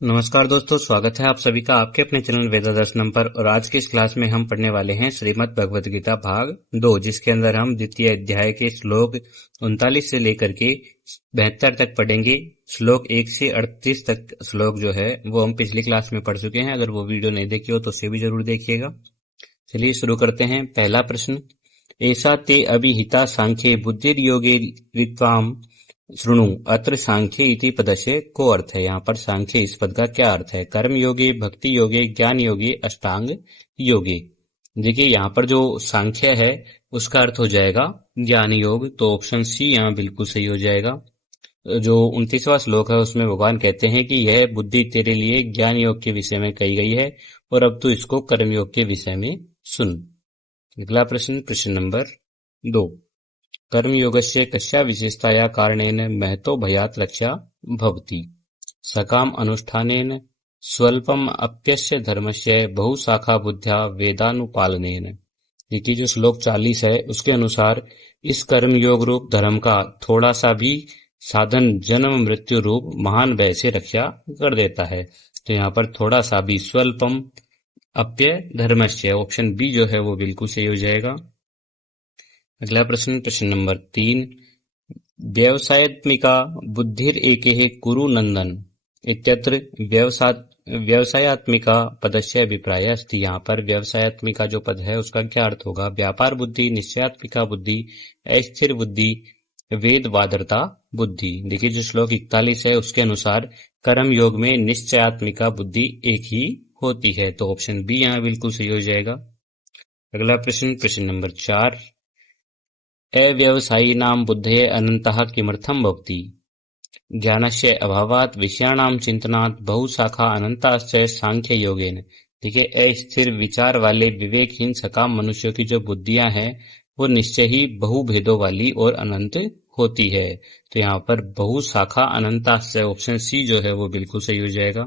नमस्कार दोस्तों, स्वागत है आप सभी का आपके अपने चैनल वेदादर्शनम पर। और आज की इस क्लास में हम पढ़ने वाले हैं श्रीमद् भगवद गीता भाग 2, जिसके अंदर हम द्वितीय अध्याय के श्लोक 39 से लेकर के 72 तक पढ़ेंगे। श्लोक 1 से 38 तक श्लोक जो है वो हम पिछली क्लास में पढ़ चुके हैं। अगर वो वीडियो नहीं देखी हो तो उसे भी जरूर देखिएगा। चलिए शुरू करते हैं। पहला प्रश्न, ऐसा ते अभिहिता सांख्ये बुद्धिर्योगे वित्वाम शृणु। अत्र सांख्य इति पदस्य को अर्थ है। यहाँ पर सांख्य इस पद का क्या अर्थ है? कर्म योगे, भक्ति योगे, ज्ञान योगे, अष्टांग योगे। देखिए यहाँ पर जो सांख्य है उसका अर्थ हो जाएगा ज्ञान योग, तो ऑप्शन सी यहाँ बिल्कुल सही हो जाएगा। जो 29वां श्लोक है उसमें भगवान कहते हैं कि यह बुद्धि तेरे लिए ज्ञान योग के विषय में कही गई है और अब तू इसको कर्म योग के विषय में सुन। अगला प्रश्न, प्रश्न नंबर 2, कर्मयोगस्य कस्या विशेषताया कारणेन महतो भयात् रक्षा भवति? सकाम अनुष्ठानेन स्वल्पम अप्यस्य धर्मस्य बहुशाखा बुद्ध्या वेदानुपालनेन। देखिए जो श्लोक 40 है उसके अनुसार इस कर्म योग रूप धर्म का थोड़ा सा भी साधन जन्म मृत्यु रूप महान भय से रक्षा कर देता है। तो यहाँ पर थोड़ा सा भी, स्वल्पम अप्य धर्मस्य, ऑप्शन बी जो है वो बिल्कुल सही हो जाएगा। अगला प्रश्न, प्रश्न नंबर 3, व्यवसायत्मिका बुद्धिर एके कुरु नंदन इत्यत्र व्यवसायत्मिका पदस्य अभिप्राय अस्ति। यहाँ पर व्यवसायत्मिका जो पद है उसका क्या अर्थ होगा? व्यापार बुद्धि, निश्चयात्मिका बुद्धि, अस्थिर बुद्धि, वेद वादरता बुद्धि। देखिए जो श्लोक 41 है उसके अनुसार कर्म योग में निश्चयात्मिका बुद्धि एक ही होती है, तो ऑप्शन बी यहाँ बिल्कुल सही हो जाएगा। अगला प्रश्न, प्रश्न नंबर 4, अव्यवसायिनां बुद्धये अनन्तः किमर्थं भवति? ज्ञानस्य अभावात् विषयाणां चिन्तनात् बहुशाखा अनन्ताश्च सांख्य योगेन। देखिए अस्थिर विचार वाले विवेकहीन सकाम मनुष्यों की जो बुद्धियां हैं वो निश्चय ही बहुभेदों वाली और अनंत होती है। तो यहाँ पर बहुशाखा अनंताश्च, ऑप्शन सी जो है वो बिल्कुल सही हो जाएगा।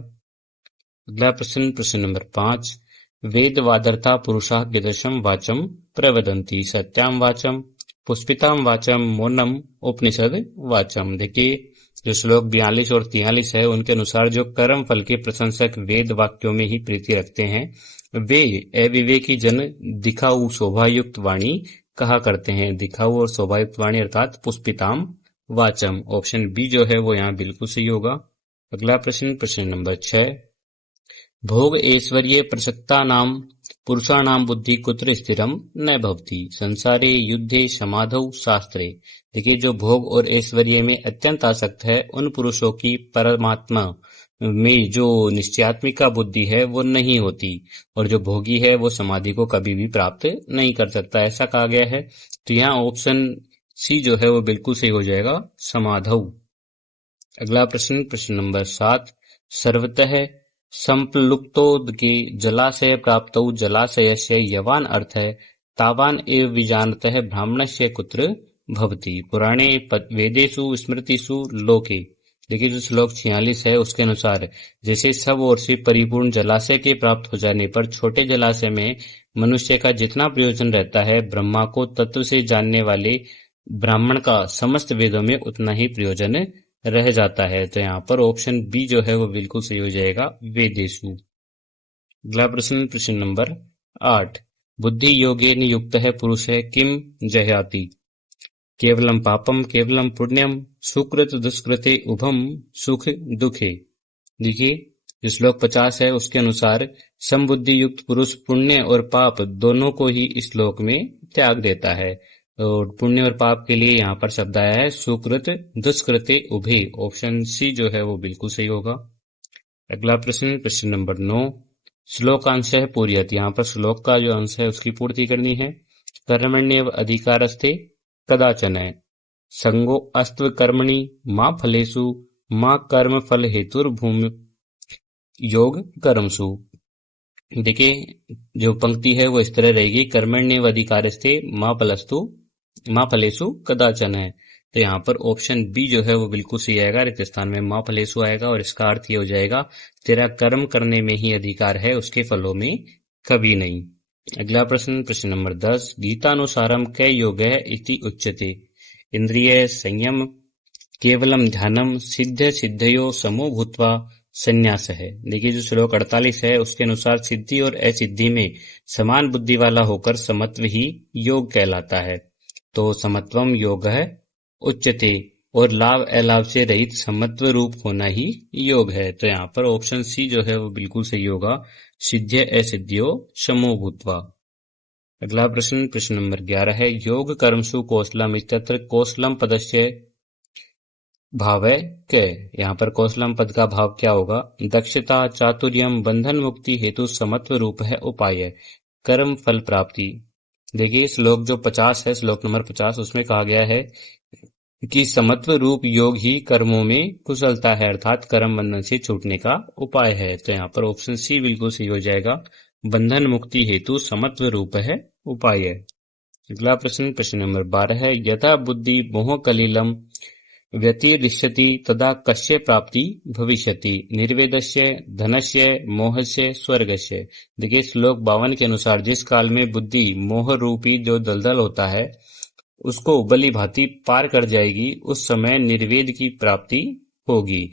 अगला प्रश्न, प्रश्न नंबर 5, वेद वादरता पुरुषाः कीदृशं वाचम प्रवदन्ति? सत्यां वाचम, पुष्पिताम वाचम, मौनम, उपनिषद वाचम। देखिए जो श्लोक 42 और 43 है उनके अनुसार जो कर्म फल के प्रशंसक वेद वाक्यों में ही प्रीति रखते हैं वे अविवेकी जन दिखाऊ शोभायुक्त वाणी कहा करते हैं। दिखाऊ और शोभायुक्त वाणी अर्थात पुष्पिताम वाचम, ऑप्शन बी जो है वो यहाँ बिल्कुल सही होगा। अगला प्रश्न, प्रश्न नंबर 6, भोग ऐश्वर्ये प्रसक्तानां पुरुषाणां बुद्धि कुत्र स्थिरम न भवति? संसारे, युद्धे, समाधौ, शास्त्रे। देखिए जो भोग और ऐश्वर्य में अत्यंत आसक्त है उन पुरुषों की परमात्मा में जो निश्चयात्मिका बुद्धि है वो नहीं होती, और जो भोगी है वो समाधि को कभी भी प्राप्त नहीं कर सकता, ऐसा कहा गया है। तो यहाँ ऑप्शन सी जो है वो बिल्कुल सही हो जाएगा, समाधौ। अगला प्रश्न, प्रश्न नंबर 7, सर्वतः संप्लुप्तोदके जलाशय प्राप्तौ जलाशयस्य यवान अर्थ है तावान एव विजानतः ब्राह्मणस्य कुत्र भवति? पुराणे वेदेषु स्मृतिषु लोके। देखिए जो श्लोक 46 है उसके अनुसार जैसे सब ओर से परिपूर्ण जलाशय के प्राप्त हो जाने पर छोटे जलाशय में मनुष्य का जितना प्रयोजन रहता है, ब्रह्मा को तत्व से जानने वाले ब्राह्मण का समस्त वेदों में उतना ही प्रयोजन रह जाता है। तो यहाँ पर ऑप्शन बी जो है वो बिल्कुल सही हो जाएगा, वेदेषु। अगला प्रश्न, प्रश्न नंबर 8, बुद्धि योगेन युक्तः पुरुषः किम जयाति? केवलम पापम, केवलम पुण्यम, सुकृत दुष्कृते उभम सुख दुखे। देखिए जो श्लोक 50 है उसके अनुसार समबुद्धि युक्त पुरुष पुण्य और पाप दोनों को ही इस श्लोक में त्याग देता है। और पुण्य और पाप के लिए यहाँ पर शब्द आया है सुकृत दुष्कृते उभे, ऑप्शन सी जो है वो बिल्कुल सही होगा। अगला प्रश्न, प्रश्न नंबर 9, श्लोकांश है पूर्यत। यहाँ पर श्लोक का जो अंश है उसकी पूर्ति करनी है। कर्मण्येव अधिकारस्ते कदाचन संगो अस्त्व कर्मणि मां फलेषु मां कर्म फल हेतुर्भूमि योग कर्मसु। देखिए जो पंक्ति है वो इस तरह रहेगी, कर्मण्येव अधिकारस्ते मां फलेषु कदाचन है। तो यहाँ पर ऑप्शन बी जो है वो बिल्कुल सही आएगा, रिक्त स्थान में मां फलेषु आएगा और इसका अर्थ ये हो जाएगा तेरा कर्म करने में ही अधिकार है, उसके फलों में कभी नहीं। अगला प्रश्न, प्रश्न नंबर 10, गीतानुसारम कै योगः इति उच्यते? इंद्रिय संयम, केवलम ध्यानम, सिद्ध सिद्धयो समो भूत्वा, संन्यास है। देखिए जो श्लोक 48 है उसके अनुसार सिद्धि और असिद्धि में समान बुद्धि वाला होकर समत्व ही योग कहलाता है। तो समत्वम योग है उच्यते, और लाभ अलाभ से रहित समत्व रूप होना ही योग है। तो यहाँ पर ऑप्शन सी जो है वो बिल्कुल सही होगा, सिद्ध्य असिद्ध्यो समो भूत्वा। अगला प्रश्न, प्रश्न नंबर 11 है, योग कर्मसु कौशलम इत्यत्र कौशलम पदस्य भाव है के। यहाँ पर कौशलम पद का भाव क्या होगा? दक्षता, चातुर्यम, बंधन मुक्ति हेतु समत्व रूप है उपाय, कर्म फल प्राप्ति। देखिए श्लोक जो 50 है, श्लोक नंबर 50, उसमें कहा गया है कि समत्व रूप योग ही कर्मों में कुशलता है, अर्थात कर्म बंधन से छूटने का उपाय है। तो यहाँ पर ऑप्शन सी बिल्कुल सही हो जाएगा, बंधन मुक्ति हेतु समत्व रूप है उपाय। अगला प्रश्न, प्रश्न नंबर 12 है, यथा बुद्धि मोह कलिलम व्यतिरिष्यति तदा कस्य प्राप्ति भविष्यति, निर्वेदस्य, धनस्य, मोहस्य, स्वर्गस्य। देखिए श्लोक 52 के अनुसार जिस काल में बुद्धि मोह रूपी जो दलदल होता है उसको बली भांति पार कर जाएगी, उस समय निर्वेद की प्राप्ति होगी।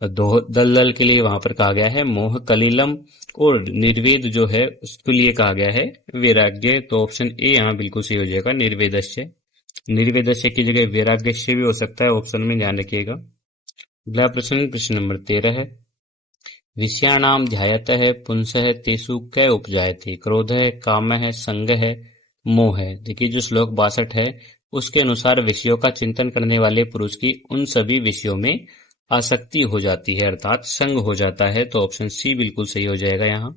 दलदल के लिए वहां पर कहा गया है मोह कलिलम, और निर्वेद जो है उसके लिए कहा गया है वैराग्य। तो ऑप्शन ए यहाँ बिल्कुल सही हो जाएगा, निर्वेदस्य। निर्वेदस्य की जगह वैराग्यस्य भी हो सकता है, ऑप्शन में ध्यान रखिएगा। अगला प्रश्न, प्रश्न नंबर 13 है, विषयाणाम ध्यायतः पुंसः तेषु कै उपजायते, क्रोध है, काम है, संग है, मोह है। देखिए जो श्लोक 62 है उसके अनुसार विषयों का चिंतन करने वाले पुरुष की उन सभी विषयों में आसक्ति हो जाती है, अर्थात संग हो जाता है। तो ऑप्शन सी बिल्कुल सही हो जाएगा यहाँ।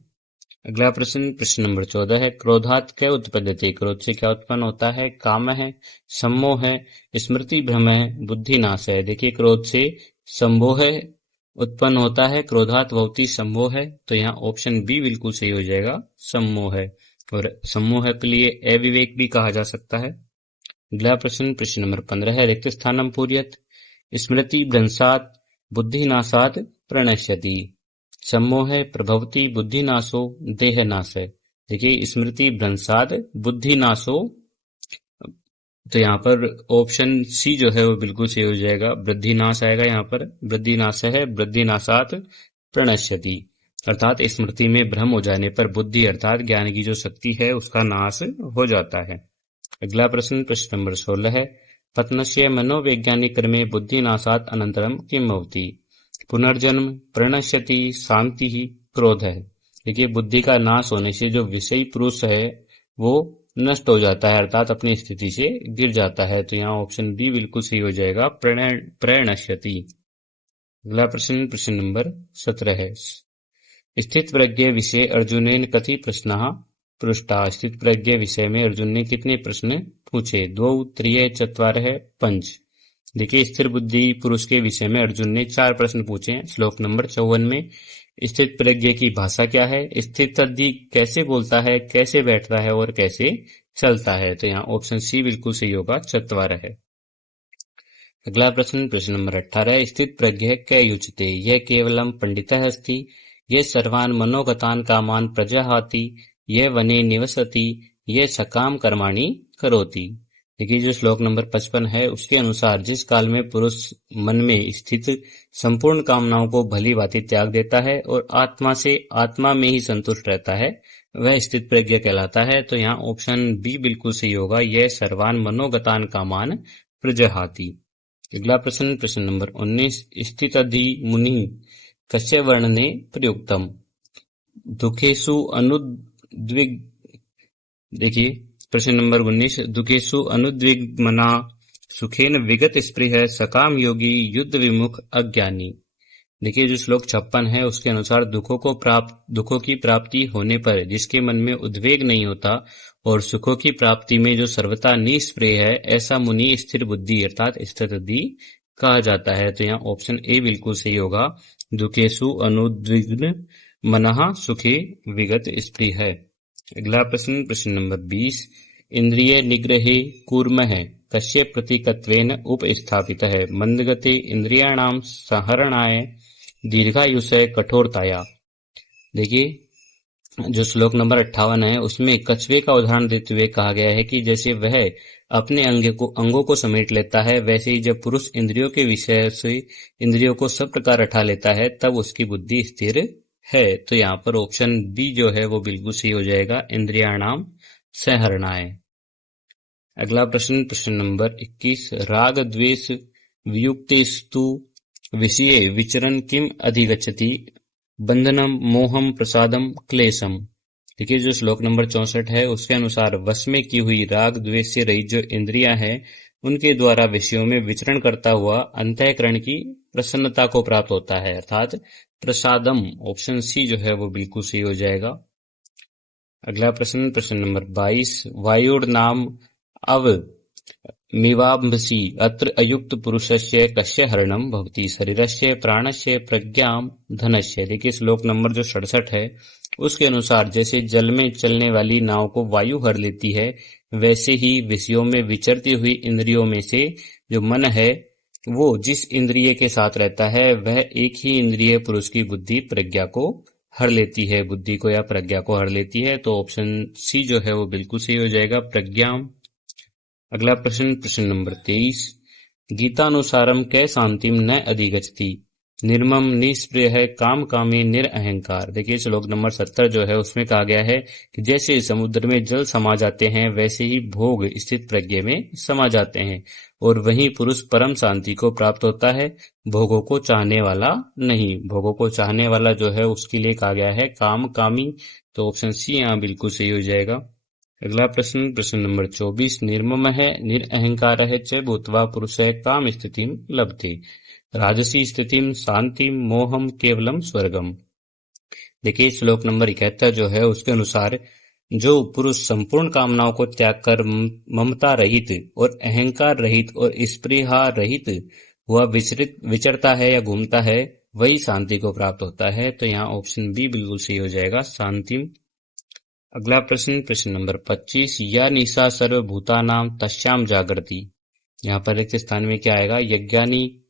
अगला प्रश्न, प्रश्न नंबर 14 है, क्रोधात क्या उत्पद्यते, क्रोध से क्या उत्पन्न होता है? काम है, सम्मोह है, स्मृति भ्रम है, बुद्धि नाश है। देखिए क्रोध से सम्मोह उत्पन्न होता है, क्रोधात भवति सम्मोह है। तो यहाँ ऑप्शन बी बिल्कुल सही हो जाएगा, सम्मोह है। और सम्मोह के लिए अविवेक भी कहा जा सकता है। अगला प्रश्न, प्रश्न नंबर 15 है, रिक्त स्थानम पूर्यत, स्मृति भ्रंशात बुद्धिनाशात प्रणश्यति, सम्मोह प्रभवती बुद्धिनाशो देहनाश है। देखिए स्मृति भ्रंशात बुद्धिनाशो, तो यहाँ पर ऑप्शन सी जो है वो बिल्कुल सही हो जाएगा, वृद्धिनाश आएगा यहाँ पर। वृद्धिनाश है, वृद्धिनाशात प्रणश्यति, अर्थात स्मृति में भ्रम हो जाने पर बुद्धि अर्थात ज्ञान की जो शक्ति है उसका नाश हो जाता है। अगला प्रश्न, प्रश्न नंबर 16 है, पत्नस्य मनोवैज्ञानिक क्रमे बुद्धिनाशात अनंतरम किम भवति, पुनर्जन्म, प्रणश्यति, शांति ही, क्रोध है। देखिए बुद्धि का नाश होने से जो विषयी पुरुष है वो नष्ट हो जाता है, अर्थात अपनी स्थिति से गिर जाता है। तो यहाँ ऑप्शन बी बिल्कुल सही हो जाएगा, प्रणश्यति। अगला प्रश्न, प्रश्न नंबर 17 है, स्थित प्रज्ञ विषय अर्जुनेन कति प्रश्नः पृष्टा, स्थित प्रज्ञ विषय में अर्जुन ने कितने प्रश्न पूछे? 2, 3, 4, 5। देखिए स्थिर बुद्धि पुरुष के विषय में अर्जुन ने 4 प्रश्न पूछे हैं। श्लोक नंबर 54 में स्थित प्रज्ञ की भाषा क्या है, स्थित बुद्धि कैसे बोलता है, कैसे बैठता है और कैसे चलता है। तो यहाँ ऑप्शन सी बिल्कुल सही होगा, 4 है। अगला प्रश्न, प्रश्न नंबर 18, स्थित प्रज्ञ कै युज्यते, यह केवलम पंडितः अस्ति, ये सर्वान् मनोगतान् कामान् प्रजहाति, ये वने निवसति, ये सकाम कर्माणि करोति। देखिए जो श्लोक नंबर 55 है उसके अनुसार जिस काल में पुरुष मन में स्थित संपूर्ण कामनाओं को भली भांति त्याग देता है और आत्मा से आत्मा में ही संतुष्ट रहता है वह स्थित प्रज्ञ कहलाता है। तो यहाँ ऑप्शन बी बिल्कुल सही होगा, यह सर्वान् मनोगतान् कामान् प्रजहाति। अगला प्रश्न, प्रश्न नंबर 19, स्थितधि मुनि कस्य वर्णने प्रयुक्तम, दुखेषु अनुद्विग। देखिए प्रश्न नंबर 19, दुखेषु अनुद्विग्मना सुखेन विगत स्पृह सकाम योगी युद्ध विमुख अज्ञानी। देखिए जो श्लोक 56 है उसके अनुसार दुखों की प्राप्ति होने पर जिसके मन में उद्वेग नहीं होता और सुखों की प्राप्ति में जो सर्वथा निष्प्रिय है ऐसा मुनि स्थिर बुद्धि अर्थात स्थितधि कहा जाता है। तो यहाँ ऑप्शन ए बिल्कुल सही होगा, दुखेषु अनुद्विग्न मनः सुखे विगत स्पृह है। अगला प्रश्न, प्रश्न नंबर 20, इंद्रिय निग्रहे कूर्मः कस्य प्रतीकत्वेन उपस्थापितः, मंदगते इंद्रियाणाम संहरणाय दीर्घायुषय कठोरताया। देखिए जो श्लोक नंबर 58 है उसमें कछुए का उदाहरण देते हुए कहा गया है कि जैसे वह अपने अंगों को समेट लेता है, वैसे ही जब पुरुष इंद्रियों के विषय से इंद्रियों को सब प्रकार रटा लेता है तब उसकी बुद्धि स्थिर है। तो यहाँ पर ऑप्शन बी जो है वो बिल्कुल सही हो जाएगा, इंद्रियाणाम संहरणाय। अगला प्रश्न, प्रश्न नंबर 21, राग द्वेष वियुक्तेस्तु विषये विचरण किम अधिगच्छति, बंधनम मोहम प्रसादम क्लेशम। देखिए जो श्लोक नंबर 64 है उसके अनुसार वश में की हुई राग द्वेष से रहित जो इंद्रियां हैं उनके द्वारा विषयों में विचरण करता हुआ अंतःकरण की प्रसन्नता को प्राप्त होता है, अर्थात प्रसादम। ऑप्शन सी जो है वो बिल्कुल सही हो जाएगा। अगला प्रश्न, प्रश्न नंबर 22, वायुर्नाम अव मिवाम्भसि अत्र अयुक्त पुरुषस्य कस्य हरणम भवति, शरीरस्य प्राणस्य प्रज्ञाम धनस्य। देखिए श्लोक नंबर जो 67 है उसके अनुसार जैसे जल में चलने वाली नाव को वायु हर लेती है, वैसे ही विषयों में विचरती हुई इंद्रियों में से जो मन है वो जिस इंद्रिय के साथ रहता है वह एक ही इंद्रिय पुरुष की बुद्धि प्रज्ञा को हर लेती है, बुद्धि को या प्रज्ञा को हर लेती है। तो ऑप्शन सी जो है वो बिल्कुल सही हो जाएगा, प्रज्ञाम। अगला प्रश्न, प्रश्न नंबर 23, गीतानुसारम कै शांतिम न अधिगच्छति, निर्मम निष्प्रिय काम कामी निरअहंकार। देखिए श्लोक नंबर 70 जो है उसमें कहा गया है कि जैसे समुद्र में जल समा जाते हैं वैसे ही भोग स्थित प्रज्ञा में समा जाते हैं और वहीं पुरुष परम शांति को प्राप्त होता है, भोगों को चाहने वाला नहीं। भोगों को चाहने वाला जो है उसके लिए कहा गया है काम कामी। तो ऑप्शन सी यहाँ बिल्कुल सही हो जाएगा। अगला प्रश्न, प्रश्न नंबर 24, निर्मम है निरअहंकार है च भूत्वा पुरुष काम स्थितिम लभते, राजसी स्थितिम शांतिम मोहम केवलम स्वर्गम। देखिए श्लोक नंबर 71 जो है उसके अनुसार जो पुरुष संपूर्ण कामनाओं को त्याग कर ममता रहित और अहंकार रहित और स्पृहा रहित हुआ विचरता है या घूमता है वही शांति को प्राप्त होता है। तो यहाँ ऑप्शन बी बिल्कुल सही हो जाएगा, शांतिम। अगला प्रश्न, प्रश्न नंबर 25, या निशा सर्वभूतानाम तस्याम जागृति। यहाँ पर रिक्त स्थान में क्या आएगा, यज्ञानी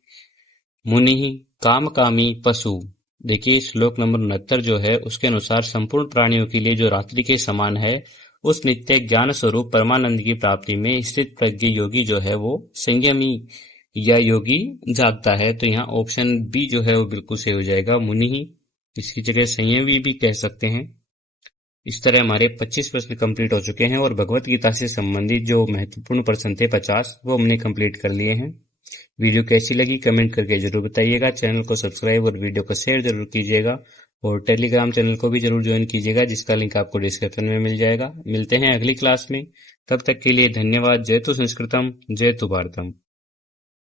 मुनि काम कामी पशु। देखिए श्लोक नंबर 69 जो है उसके अनुसार संपूर्ण प्राणियों के लिए जो रात्रि के समान है उस नित्य ज्ञान स्वरूप परमानंद की प्राप्ति में स्थित प्रज्ञ योगी जो है वो संयमी या योगी जागता है। तो यहाँ ऑप्शन बी जो है वो बिल्कुल सही हो जाएगा, मुनि ही। इसकी जगह संयमी भी कह सकते हैं। इस तरह हमारे 25 प्रश्न कंप्लीट हो चुके हैं और भगवत गीता से संबंधित जो महत्वपूर्ण प्रश्न थे 50 वो हमने कंप्लीट कर लिए हैं। वीडियो कैसी लगी कमेंट करके जरूर बताइएगा। चैनल को सब्सक्राइब और वीडियो को शेयर जरूर कीजिएगा और टेलीग्राम चैनल को भी जरूर ज्वाइन कीजिएगा जिसका लिंक आपको डिस्क्रिप्शन में मिल जाएगा। मिलते हैं अगली क्लास में, तब तक के लिए धन्यवाद। जय तु संस्कृतम, जय तु भारतम।